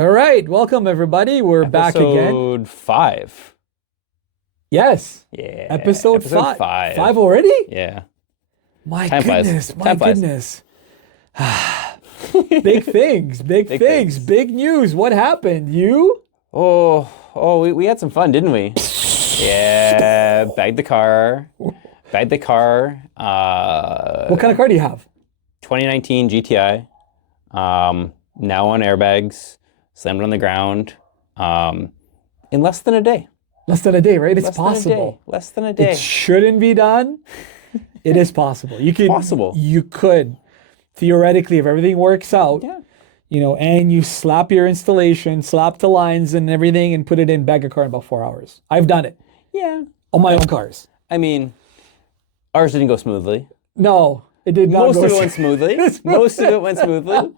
All right, welcome everybody. We're back again. Episode 5. Yes. Yeah. Episode 5. 5. 5 already? Yeah. My Time flies. goodness. My Time flies. goodness. Big things. Big things. Big news. What happened? You? We had some fun, didn't we? Yeah. Bagged the car. What kind of car do you have? 2019 GTI. Now on airbags. Slammed on the ground. In less than a day. Less than a day, right? It's possible. Less than a day. It shouldn't be done. It is possible. You could. Possible. You could. Theoretically, if everything works out, and you slap your installation, slap the lines and everything, and put it in, bag a car in about 4 hours. I've done it. Yeah. On my own cars. I mean, ours didn't go smoothly. No, it did not. Most of it went smoothly. Most of it went smoothly.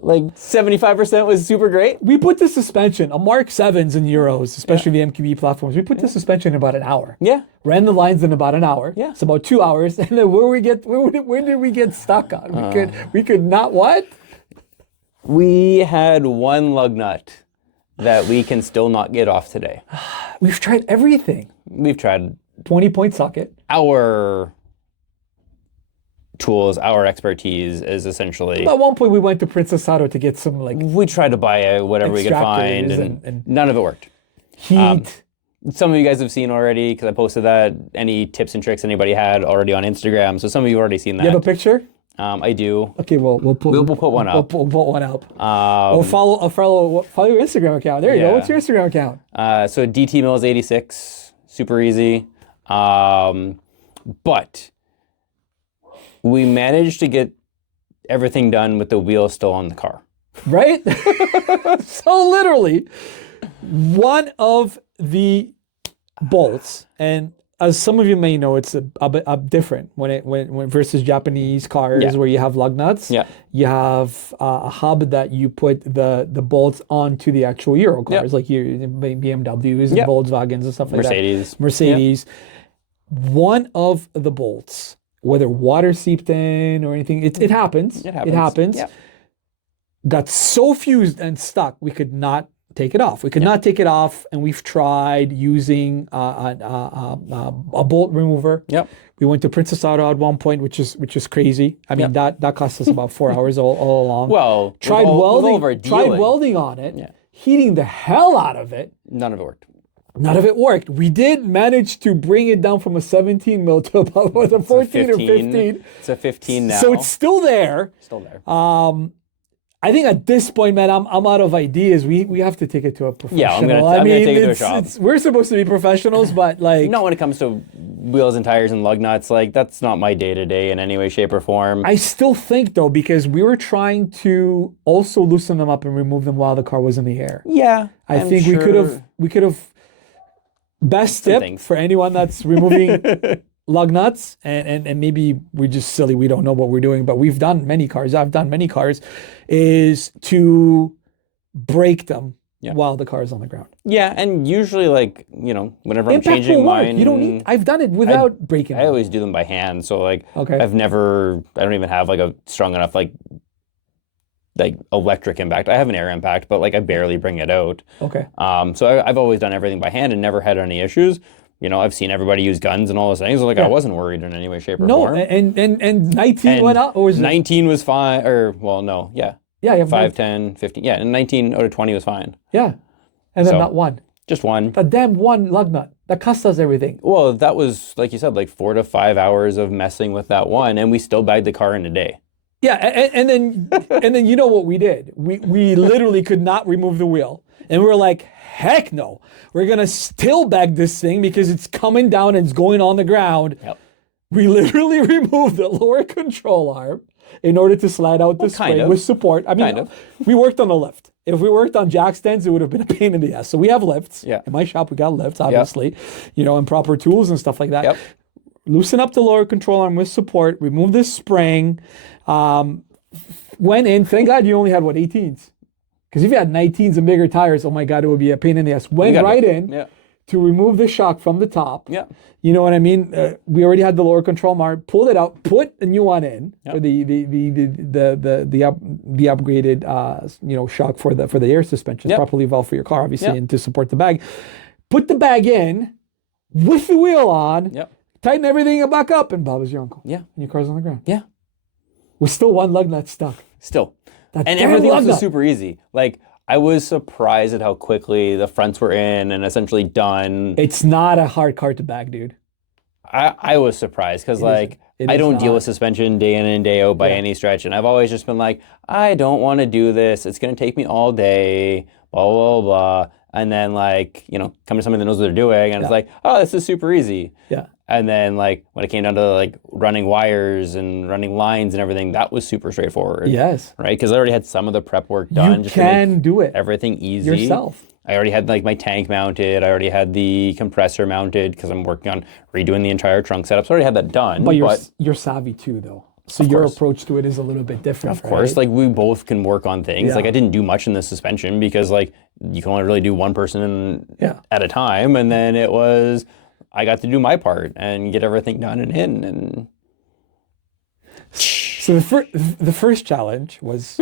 Like 75% was super great. We put the suspension, a Mark 7s in Euros, especially the MQB platforms. We put the suspension in about an hour. Yeah. Ran the lines in about an hour. Yeah. It's about 2 hours. And then where did we get stuck on? We could not what? We had one lug nut that we can still not get off today. We've tried everything. We've tried 20-point socket. our tools, our expertise is essentially. At one point we went to Princess Auto to get some We tried to buy whatever we could find, and none of it worked. Heat. Some of you guys have seen already because I posted that. Any tips and tricks anybody had already on Instagram, so some of you have already seen that. You have a picture? I do. Okay, we'll put one up. We'll put one up. Or follow your Instagram account. There you go. What's your Instagram account? So DT Mills 86, super easy. But we managed to get everything done with the wheel still on the car. Right? So literally, one of the bolts, and as some of you may know, it's a bit different when versus Japanese cars where you have lug nuts. Yeah. You have a hub that you put the bolts onto the actual Euro cars, like your BMWs and Volkswagens and stuff like that. Mercedes. One of the bolts, whether water seeped in or anything, it happens. It happens. Yeah. Got so fused and stuck, we could not take it off. We could not take it off, and we've tried using a bolt remover. Yep. We went to Princess Auto at one point, which is crazy. I mean, that cost us about 4 hours all along. Well, tried welding on it, heating the hell out of it. None of it worked. None of it worked. We did manage to bring it down from a 17 mil to about a 14 or 15. It's a 15 now. So it's still there. I think at this point, man, I'm out of ideas. We have to take it to a professional. Yeah, I'm gonna take it to a shop. We're supposed to be professionals, but like not when it comes to wheels and tires and lug nuts. Like that's not my day to day in any way, shape, or form. I still think though, because we were trying to also loosen them up and remove them while the car was in the air. Yeah, I think we could have. Best tip for anyone that's removing lug nuts, and maybe we're just silly, we don't know what we're doing, but we've done many cars, I've done many cars, is to break them while the car is on the ground. Yeah, and usually whenever I'm changing mine, you don't need, I've done it without breaking them. I always do them by hand, so I don't even have a strong enough like electric impact. I have an air impact, but I barely bring it out. Okay. So I've always done everything by hand and never had any issues. I've seen everybody use guns and all those things. I wasn't worried in any way, shape, or form. No, and 19 went up, or was 19 was fine, Yeah, 5, 10, 15. Yeah, and 19 out of 20 was fine. Yeah. And then not one. Just one. The damn one lug nut. That cost us everything. Well, that was, like you said, 4 to 5 hours of messing with that one, and we still bagged the car in a day. Yeah, and then you know what we did? We literally could not remove the wheel. And we were like, heck no. We're going to still bag this thing because it's coming down and it's going on the ground. Yep. We literally removed the lower control arm in order to slide out the spring with support. I mean, we worked on the lift. If we worked on jack stands, it would have been a pain in the ass. So we have lifts. Yeah. In my shop, we got lifts, obviously, and proper tools and stuff like that. Yep. Loosen up the lower control arm with support, remove this spring, went in. Thank God you only had, 18s? Because if you had 19s and bigger tires, oh my God, it would be a pain in the ass. Went right in, to remove the shock from the top. Yeah. You know what I mean? We already had the lower control arm. Pulled it out. Put a new one in for the upgraded shock for the air suspension. Properly valved for your car, obviously, and to support the bag. Put the bag in with the wheel on. Yep. Tighten everything back up, and Bob is your uncle. Yeah. And your car's on the ground. Yeah. With still one lug nut stuck. Still. And everything else is super easy. Like, I was surprised at how quickly the fronts were in and essentially done. It's not a hard car to bag, dude. I was surprised because, like, I don't deal with suspension day in and day out by any stretch. And I've always just been like, I don't want to do this. It's going to take me all day, blah, blah, blah. And then, like, come to somebody that knows what they're doing. And it's like, oh, this is super easy. Yeah. And then, like, when it came down to, like, running wires and running lines and everything, that was super straightforward. Yes. Right? Because I already had some of the prep work done. You can do it. Everything easy. Yourself. I already had, like, my tank mounted. I already had the compressor mounted because I'm working on redoing the entire trunk setup. So I already had that done. But you're savvy, too, though. So your approach to it is a little bit different. Of course. Like, we both can work on things. Yeah. Like, I didn't do much in the suspension because, like, you can only really do one person at a time. And then it was... I got to do my part and get everything done and in. And so the first challenge was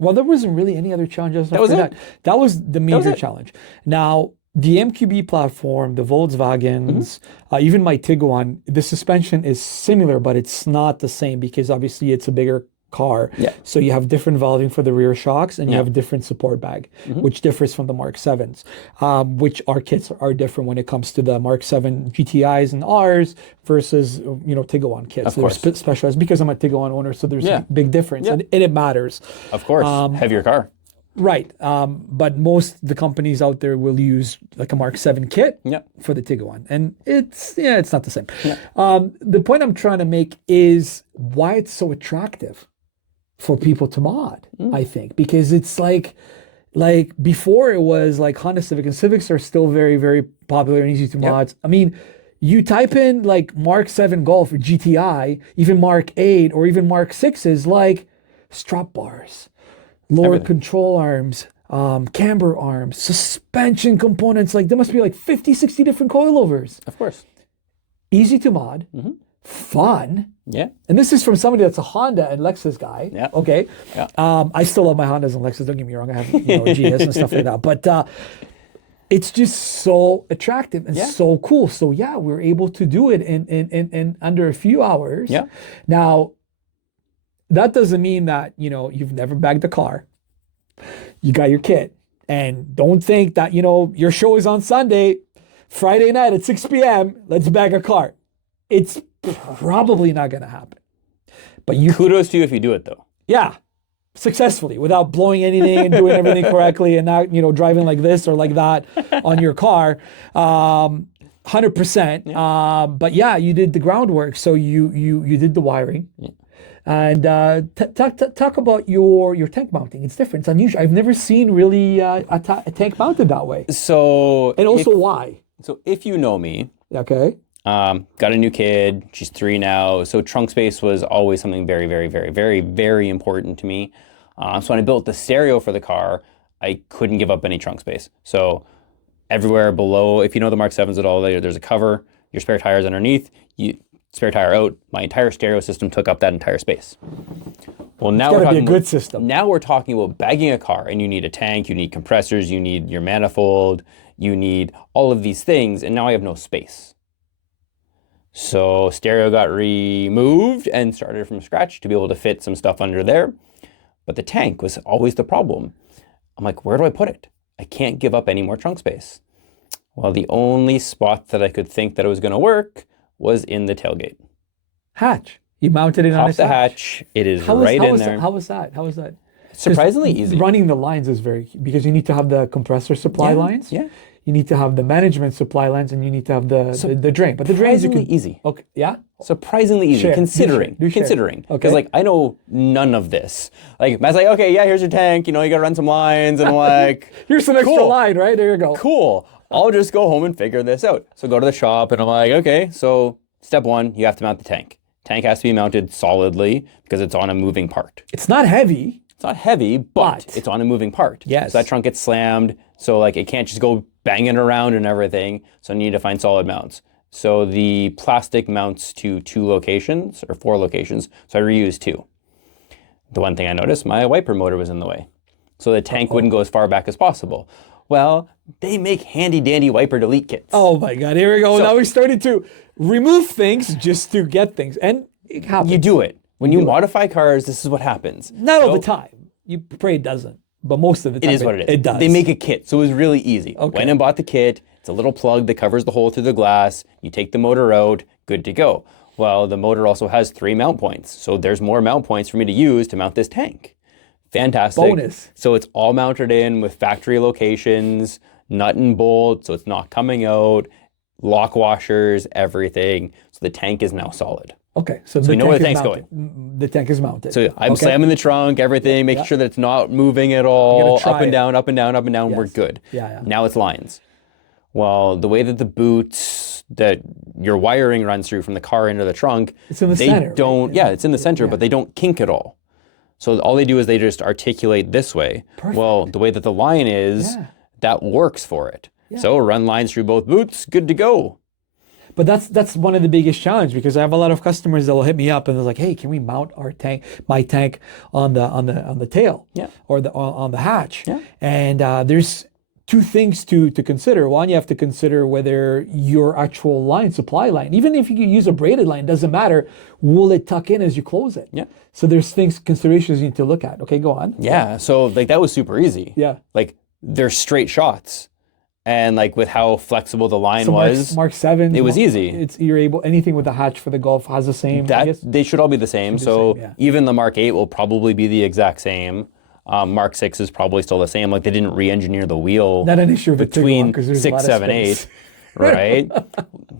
well, there wasn't really any other challenges. That was it. That was the major challenge. Now, the MQB platform, the Volkswagens, even my Tiguan, the suspension is similar, but it's not the same because obviously it's a bigger car. Yeah. So you have different valving for the rear shocks and you have a different support bag, which differs from the Mark 7s, which our kits are different when it comes to the Mark 7 GTIs and Rs versus, Tiguan kits. They're specialized because I'm a Tiguan owner, so there's a big difference and it matters. Of course, heavier car. Right. But most the companies out there will use like a Mark 7 kit for the Tiguan. And it's not the same. Yeah. The point I'm trying to make is why it's so attractive for people to mod, I think, because it's like before it was like Honda Civic, and Civics are still very, very popular and easy to mod. I mean, you type in like Mark 7 Golf or GTI, even Mark 8 or even Mark 6s, like strap bars, lower control arms, camber arms, suspension components, like there must be like 50, 60 different coilovers. Of course. Easy to mod. Fun. Yeah. And this is from somebody that's a Honda and Lexus guy. Yeah. Okay. Yeah. I still love my Hondas and Lexus. Don't get me wrong. I have GS and stuff like that. But it's just so attractive and so cool. So we're able to do it in under a few hours. Yeah. Now, that doesn't mean that you've never bagged a car. You got your kit, and don't think that your show is on Sunday, Friday night at 6 p.m. Let's bag a car. It's probably not going to happen. But kudos to you if you do it, though. Yeah, successfully, without blowing anything and doing everything correctly and not, driving like this or like that on your car. 100%. Yeah. But you did the groundwork. So you did the wiring. Yeah. And talk about your tank mounting. It's different. It's unusual. I've never seen really a tank mounted that way. So and also why? So if you know me, okay. Got a new kid. She's 3 now. So trunk space was always something very, very, very, very, very important to me. So when I built the stereo for the car, I couldn't give up any trunk space. So everywhere below, if you know the Mark 7s at all, there's a cover. Your spare tire's underneath. Spare tire out. My entire stereo system took up that entire space. Well, now we're talking a good system. Now we're talking about bagging a car, and you need a tank, you need compressors, you need your manifold, you need all of these things, and now I have no space. So stereo got removed and started from scratch to be able to fit some stuff under there. But the tank was always the problem. I'm like, where do I put it? I can't give up any more trunk space. Well, the only spot that I could think that it was going to work was in the tailgate. Hatch. You mounted it on the hatch. It is right in there. How was that? Surprisingly easy. Running the lines is because you need to have the compressor supply lines. Yeah. You need to have the management supply lines, and you need to have the drain. But the drains you can easy. Okay. Yeah. Surprisingly easy, considering. Because like I know none of this. Like Matt's like, okay, here's your tank. You gotta run some lines, and I'm like, here's some extra line, right? There you go. Cool. I'll just go home and figure this out. So go to the shop, and I'm like, okay. So step 1, you have to mount the tank. Tank has to be mounted solidly because it's on a moving part. It's not heavy. It's not heavy, but it's on a moving part. Yes. So that trunk gets slammed. So like it can't just go banging around and everything. So I need to find solid mounts. So the plastic mounts to 2 locations or 4 locations. So I reused 2. The one thing I noticed, my wiper motor was in the way. So the tank wouldn't go as far back as possible. Well, they make handy dandy wiper delete kits. Oh my God, here we go. So, now we started to remove things just to get things. And it happens. You do it. When you modify cars, this is what happens. Not all the time. You pray it doesn't. But most of the time, it is what it is. It does. They make a kit, so it was really easy. Went and bought the kit. It's a little plug that covers the hole through the glass. You take the motor out, good to go. Well, the motor also has 3 mount points. So there's more mount points for me to use to mount this tank. Fantastic. Bonus. So it's all mounted in with factory locations, nut and bolt, so it's not coming out, lock washers, everything. So the tank is now solid. Okay, so we know where the tank's going. The tank is mounted. So I'm slamming the trunk, everything, making sure that it's not moving at all, up and down, up and down, up and down, we're good. Now it's lines. Well, the way that the boots that your wiring runs through from the car into the trunk, it's in the center. It's in the center, but they don't kink at all. So all they do is they just articulate this way. Perfect. Well, the way that the line is, that works for it. So run lines through both boots, good to go. But that's one of the biggest challenges, because I have a lot of customers that will hit me up and they're like, "Hey, can we mount my tank on the tail, or on the hatch?" And there's 2 things to consider. One, you have to consider whether your actual supply line, even if you use a braided line, doesn't matter. Will it tuck in as you close it? So there's considerations you need to look at. Okay, go on. So like that was super easy. Like they're straight shots. And like with how flexible the line was, Mark 7, it was easy. You're able, anything with the hatch for the Golf has the same. They should all be the same. Even the Mark 8 will probably be the exact same. Mark 6 is probably still the same. Like they didn't re-engineer the wheel. Not an issue between 6, 7, 8, right?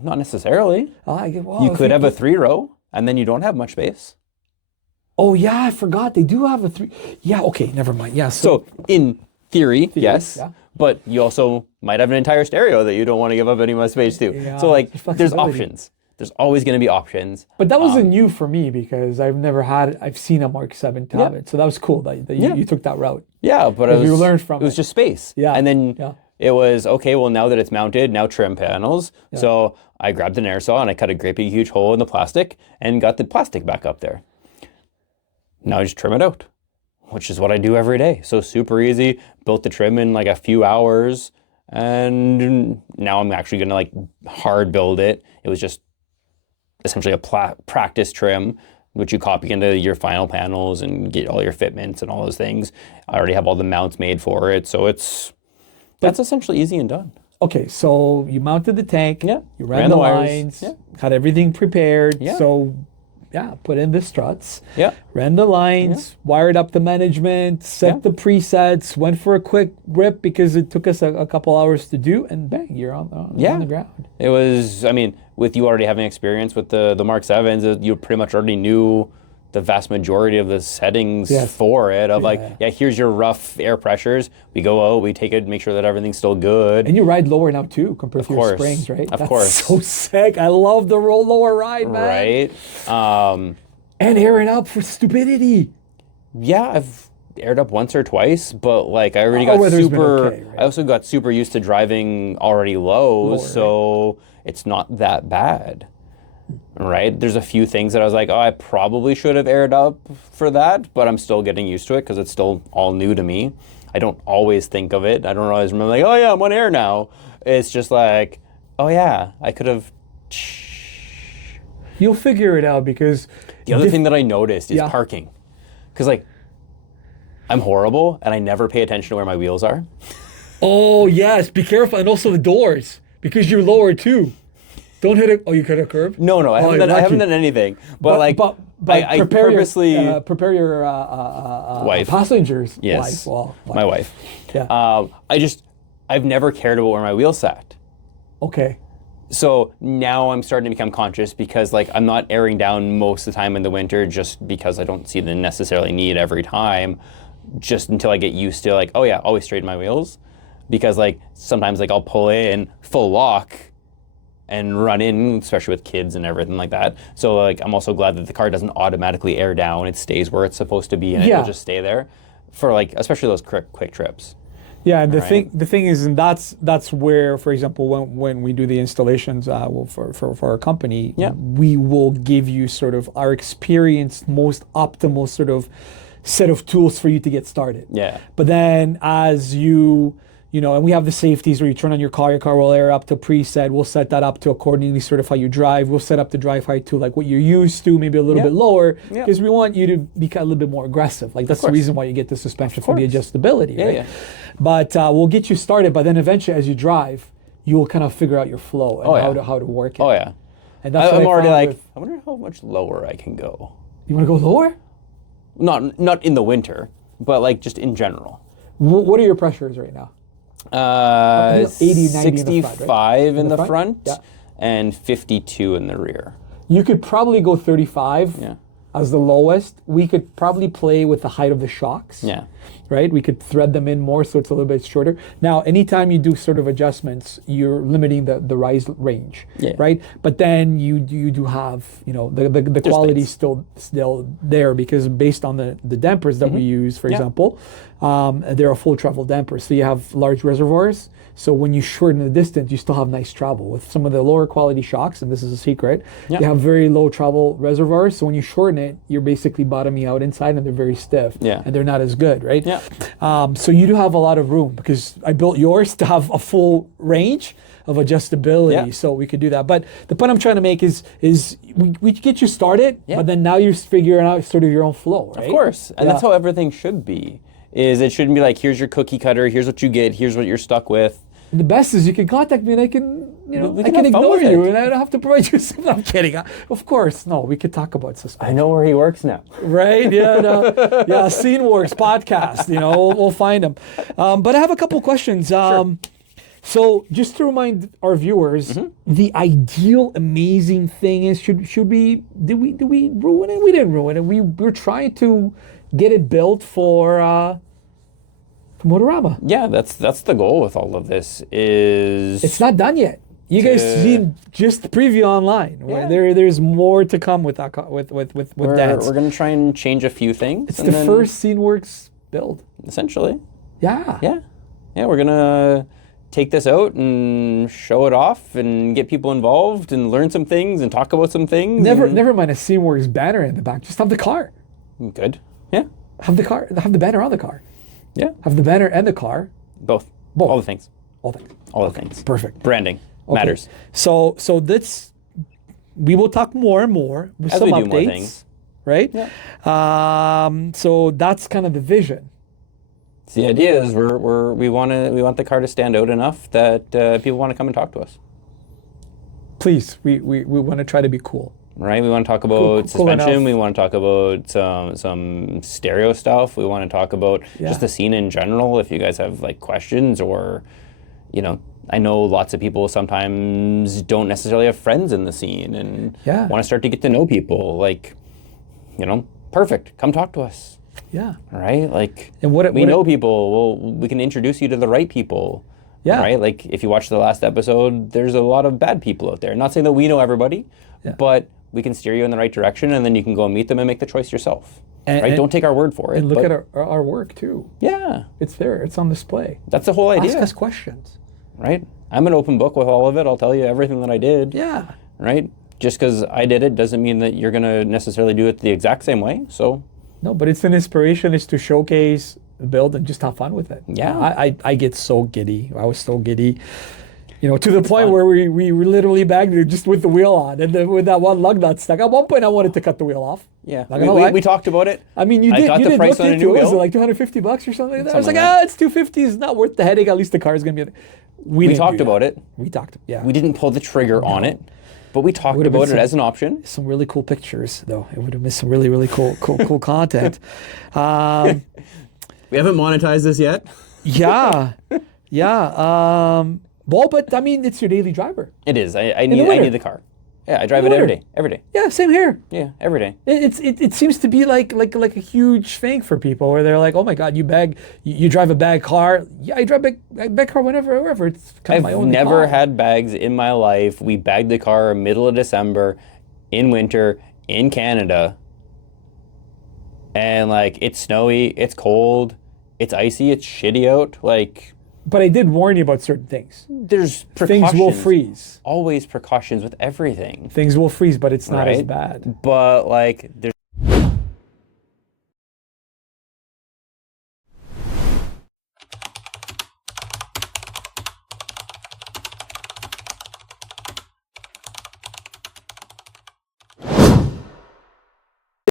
Not necessarily. You could have a 3-row, and then you don't have much space. Oh yeah, I forgot they do have a 3. Yeah, okay, never mind. Yeah. So in theory, yes. But you also might have an entire stereo that you don't want to give up any more space to. So like, there's options. There's always going to be options. But that wasn't new for me, because I've seen a Mark 7 tablet. So that was cool that you took that route. Yeah, but you learned from it. It was just space. And then it was, okay, well, now that it's mounted, now trim panels. So I grabbed an air saw and I cut a great big huge hole in the plastic and got the plastic back up there. Now I just trim it out, which is what I do every day. So super easy. Built the trim in like a few hours, and now I'm actually gonna like hard build it. It was just essentially a practice trim, which you copy into your final panels and get all your fitments and all those things. I already have all the mounts made for it, so that's essentially easy and done. Okay, so you mounted the tank, you ran the lines, had everything prepared, so put in the struts, ran the lines, wired up the management, set the presets, went for a quick rip because it took us a couple hours to do, and bang, you're on the ground. It was, I mean, with you already having experience with the Mark 7s, you pretty much already knew the vast majority of the settings for it, of here's your rough air pressures. We go out, we take it, make sure that everything's still good. And you ride lower now too, compared to your springs, right? Of course. So sick. I love the lower ride, man. Right. And airing up for stupidity. Yeah, I've aired up once or twice, but like I already got I also got super used to driving already low, so it's not that bad. Right? There's a few things that I was like, I probably should have aired up for that, but I'm still getting used to it because it's still all new to me. I don't always think of it. I don't always remember like, I'm on air now. It's just like, I could have. You'll figure it out, because the other thing that I noticed is parking. Because like, I'm horrible and I never pay attention to where my wheels are. Oh yes, be careful. And also the doors, because you're lower too. Don't hit it. Oh, you hit a curb? No, I haven't done anything. But I purposely prepare your wife, passengers. Yes, wife. My wife. Yeah. I've never cared about where my wheels sat. Okay. So now I'm starting to become conscious, because like I'm not airing down most of the time in the winter, just because I don't see the necessarily need every time. Just until I get used to like, always straighten my wheels, because like sometimes like I'll pull in full lock and run in, especially with kids and everything like that. So like, I'm also glad that the car doesn't automatically air down. It stays where it's supposed to be, and it will just stay there for like, especially those quick trips. Yeah, and the thing is, and that's where, for example, when we do the installations, for our company, we will give you sort of our experienced, most optimal sort of set of tools for you to get started. Yeah. But then as and we have the safeties where you turn on your car will air up to preset. We'll set that up to accordingly sort of how you drive. We'll set up the drive height to like what you're used to, maybe a little bit lower, because we want you to be a little bit more aggressive. Like that's the reason why you get the suspension for the adjustability, right? Yeah. But we'll get you started, but then eventually as you drive, you will kind of figure out your flow and how to work it. Oh yeah. And that's I'm already like, I wonder how much lower I can go. You want to go lower? Not in the winter, but like just in general. What are your pressures right now? 80, 90 65 in the front, and 52 in the rear. You could probably go 35 as the lowest. We could probably play with the height of the shocks. Yeah. Right? We could thread them in more so it's a little bit shorter. Now, anytime you do sort of adjustments, you're limiting the rise range, right? But then you do have, the quality still there because based on the dampers that we use, for example, they're a full travel damper. So you have large reservoirs. So when you shorten the distance, you still have nice travel. With some of the lower quality shocks, and this is a secret, they have very low travel reservoirs. So when you shorten it, you're basically bottoming out inside and they're very stiff. Yeah. And they're not as good, right? Yeah. So you do have a lot of room because I built yours to have a full range of adjustability, so we could do that. But the point I'm trying to make is we get you started, but then now you're figuring out sort of your own flow, right? Of course, and that's how everything should be. It shouldn't be like, here's your cookie cutter, here's what you get, here's what you're stuck with. The best is you can contact me and I can, I can ignore you and I don't have to provide you something. I'm kidding. Of course, no, we could talk about suspension. I know where he works now. Right? Yeah, Scene Works podcast, we'll find him. But I have a couple questions. Sure. So just to remind our viewers, the ideal, amazing thing is, did we ruin it? We didn't ruin it. We're trying to get it built for Motorama. Yeah, that's the goal with all of this. It's not done yet. You guys see just the preview online. Yeah. There's more to come with that with Dance. We're gonna try and change a few things. It's the first SceneWorks build. Essentially. Yeah. Yeah. We're gonna take this out and show it off and get people involved and learn some things and talk about some things. Never mind a SceneWorks banner in the back. Just have the car. Good. Yeah. Have the car. Have the banner on the car. Yeah. Have the banner and the car. Both. All the things. All things. All the things. Perfect. Branding matters. So this, we will talk more and more with as some we do updates, more things. Right? Yeah. So that's kind of the vision. So the idea is we want the car to stand out enough that people want to come and talk to us. Please, we want to try to be cool. Right, we want to talk about suspension. We want to talk about some stereo stuff. We want to talk about just the scene in general. If you guys have like questions, or I know lots of people sometimes don't necessarily have friends in the scene and want to start to get to know people. Like, perfect. Come talk to us. Yeah. Right. Like, we know people. Well, we can introduce you to the right people. Yeah. Right. Like, if you watch the last episode, there's a lot of bad people out there. Not saying that we know everybody, but we can steer you in the right direction, and then you can go and meet them and make the choice yourself. Right? Don't take our word for it. And look at our work, too. Yeah. It's there. It's on display. That's the whole idea. Ask us questions. Right? I'm an open book with all of it. I'll tell you everything that I did. Yeah. Right? Just because I did it doesn't mean that you're going to necessarily do it the exact same way. So. No, but it's an inspiration. It's to showcase the build and just have fun with it. Yeah. I get so giddy. I was so giddy. To the point where we literally bagged it just with the wheel on and with that one lug nut stuck. At one point, I wanted to cut the wheel off. Yeah, we talked about it. I mean, you did look into it. Was it like $250 or something like that? I was like, it's $250. It's not worth the headache. At least the car is going to be. We talked about it. We talked. Yeah. We didn't pull the trigger on it, but we talked about it as an option. Some really cool pictures, though. It would have been some really, really cool content. We haven't monetized this yet. Yeah. Well, but I mean, it's your daily driver. It is. I need the car. Yeah, I drive it every day. Every day. Yeah, same here. Yeah, every day. It seems to be like a huge thing for people where they're like, oh my God, you drive a bag car. Yeah, I drive a bag car wherever. It's kind of my own. I've never had bags in my life. We bagged the car middle of December, in winter, in Canada, and like it's snowy, it's cold, it's icy, it's shitty out. Like, But I did warn you about certain things. There's precautions. Things will freeze. Always precautions with everything. Things will freeze, but it's not as bad. But like, there's